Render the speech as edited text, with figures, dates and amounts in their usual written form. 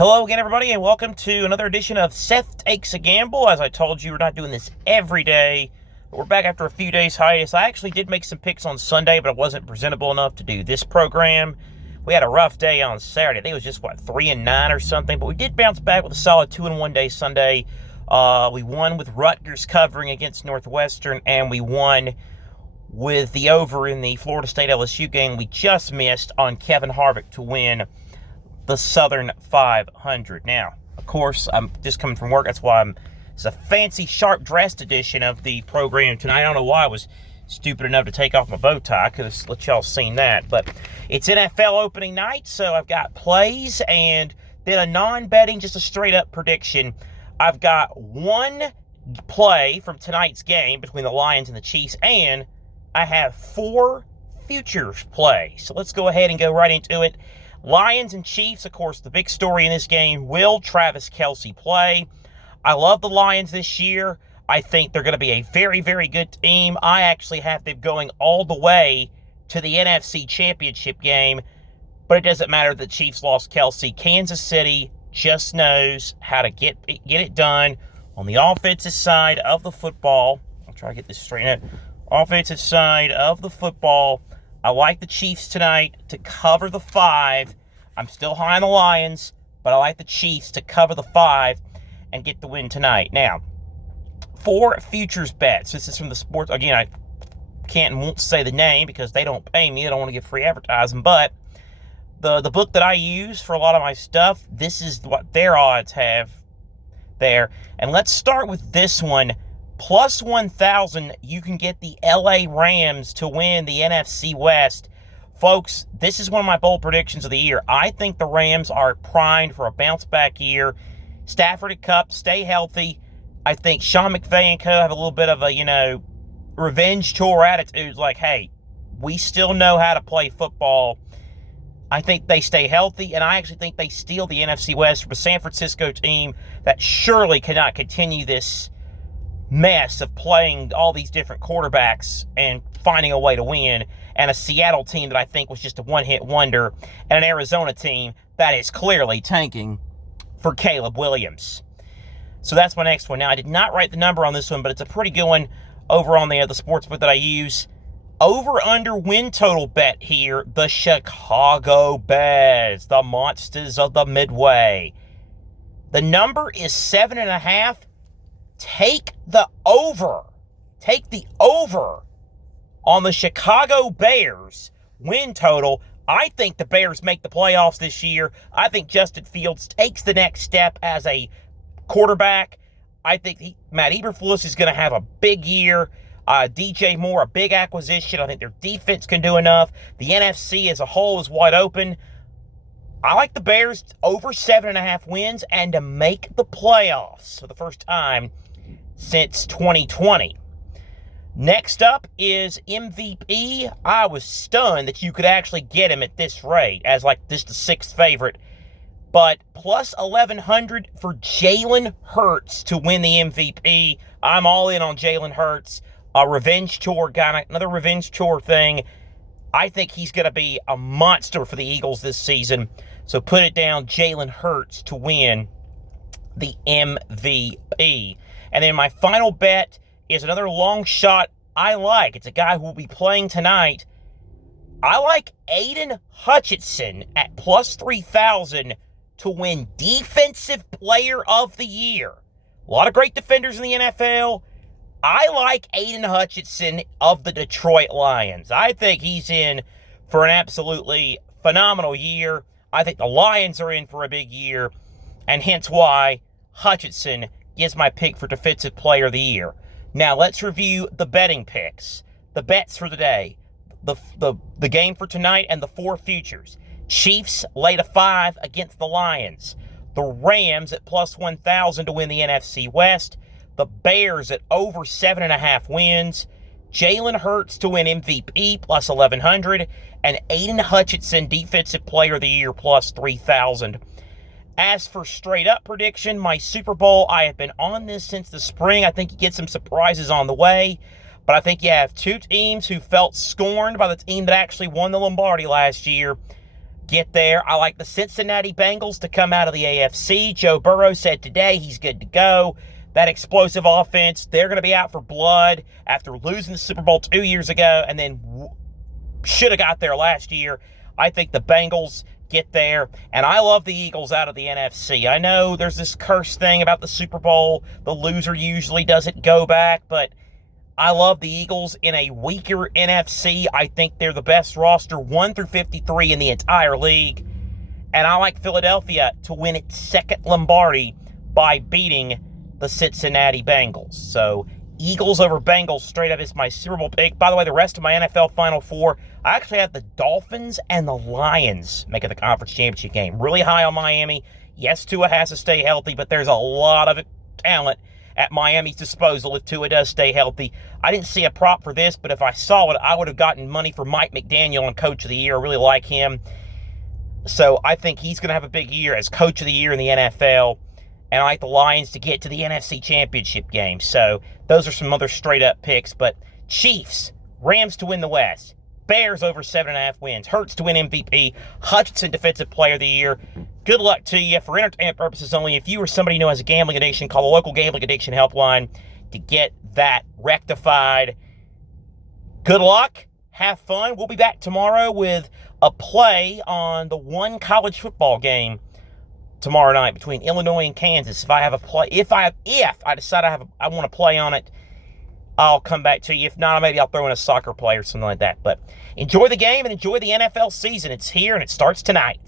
Hello again, everybody, and welcome to another edition of Seth Takes a Gamble. As I told you, we're not doing this every day, but we're back after a few days hiatus. I actually did make some picks on Sunday, but I wasn't presentable enough to do this program. We had a rough day on Saturday. I think it was just, 3-9 or something, but we did bounce back with a solid 2-1 day Sunday. We won with Rutgers covering against Northwestern, and we won with the over in the Florida State LSU game. We just missed on Kevin Harvick to win the Southern 500. Now, of course, I'm just coming from work. That's why it's a fancy, sharp-dressed edition of the program tonight. I don't know why I was stupid enough to take off my bow tie. I could have let y'all seen that. But it's NFL opening night, so I've got plays and then a non-betting, just a straight-up prediction. I've got one play from tonight's game between the Lions and the Chiefs, and I have 4 futures plays. So let's go ahead and go right into it. Lions and Chiefs, of course, the big story in this game, will Travis Kelce play? I love the Lions this year. I think they're going to be a very, very good team. I actually have them going all the way to the NFC Championship game, but it doesn't matter that the Chiefs lost Kelce. Kansas City just knows how to get it done on the offensive side of the football. I'll try to get this straightened out. Offensive side of the football, I like the Chiefs tonight to cover the 5. I'm still high on the Lions, but I like the Chiefs to cover the 5 and get the win tonight. Now, 4 futures bets. This is from the sports. Again, I can't and won't say the name because they don't pay me. I don't want to get free advertising. But the book that I use for a lot of my stuff, this is what their odds have there. And let's start with this one. Plus 1,000, you can get the LA Rams to win the NFC West. Folks, this is one of my bold predictions of the year. I think the Rams are primed for a bounce-back year. Stafford and Kupp stay healthy. I think Sean McVay and co. have a little bit of a, revenge tour attitude. Like, hey, we still know how to play football. I think they stay healthy, and I actually think they steal the NFC West from a San Francisco team that surely cannot continue this mess of playing all these different quarterbacks and finding a way to win, and a Seattle team that I think was just a one-hit wonder, and an Arizona team that is clearly tanking for Caleb Williams. So that's my next one. Now, I did not write the number on this one, but it's a pretty good one over on the sportsbook that I use. Over-under win total bet here, the Chicago Bears, the monsters of the Midway. The number is 7.5. Take the over. Take the over on the Chicago Bears win total. I think the Bears make the playoffs this year. I think Justin Fields takes the next step as a quarterback. I think Matt Eberflus is going to have a big year. DJ Moore, a big acquisition. I think their defense can do enough. The NFC as a whole is wide open. I like the Bears over 7.5 wins and to make the playoffs for the first time since 2020. Next up is MVP. I was stunned that you could actually get him at this rate as just the 6th favorite. But plus 1,100 for Jalen Hurts to win the MVP. I'm all in on Jalen Hurts. A revenge tour guy, another revenge tour thing. I think he's going to be a monster for the Eagles this season. So put it down, Jalen Hurts to win the MVP. And then my final bet is another long shot I like. It's a guy who will be playing tonight. I like Aiden Hutchinson at plus 3,000 to win Defensive Player of the Year. A lot of great defenders in the NFL. I like Aiden Hutchinson of the Detroit Lions. I think he's in for an absolutely phenomenal year. I think the Lions are in for a big year, and hence why Hutchinson is my pick for Defensive Player of the Year. Now, let's review the betting picks. The bets for the day. The game for tonight and the 4 futures. Chiefs laid a 5 against the Lions. The Rams at plus 1,000 to win the NFC West. The Bears at over 7.5 wins. Jalen Hurts to win MVP plus 1,100. And Aiden Hutchinson Defensive Player of the Year plus 3,000. As for straight-up prediction, my Super Bowl, I have been on this since the spring. I think you get some surprises on the way. But I think you have 2 teams who felt scorned by the team that actually won the Lombardi last year. get there. I like the Cincinnati Bengals to come out of the AFC. Joe Burrow said today he's good to go. That explosive offense, they're going to be out for blood after losing the Super Bowl 2 years ago and then should have got there last year. I think the Bengals get there, and I love the Eagles out of the NFC. I know there's this curse thing about the Super Bowl. The loser usually doesn't go back, but I love the Eagles in a weaker NFC. I think they're the best roster, 1 through 53 in the entire league. And I like Philadelphia to win its second Lombardi by beating the Cincinnati Bengals. So Eagles over Bengals straight up is my Super Bowl pick. By the way, the rest of my NFL Final Four, I actually have the Dolphins and the Lions making the conference championship game. Really high on Miami. Yes, Tua has to stay healthy, but there's a lot of talent at Miami's disposal if Tua does stay healthy. I didn't see a prop for this, but if I saw it, I would have gotten money for Mike McDaniel on Coach of the Year. I really like him. So I think he's going to have a big year as Coach of the Year in the NFL. And I like the Lions to get to the NFC Championship game. So those are some other straight-up picks. But Chiefs, Rams to win the West. Bears over 7.5 wins. Hurts to win MVP. Hutchinson Defensive Player of the Year. Good luck to you. For entertainment purposes only, if you or somebody who has a gambling addiction, call the local gambling addiction helpline to get that rectified. Good luck. Have fun. We'll be back tomorrow with a play on the one college football game tomorrow night between Illinois and Kansas. If I have a play, if I decide I want to play on it, I'll come back to you. If not, maybe I'll throw in a soccer play or something like that. But enjoy the game and enjoy the NFL season. It's here and it starts tonight.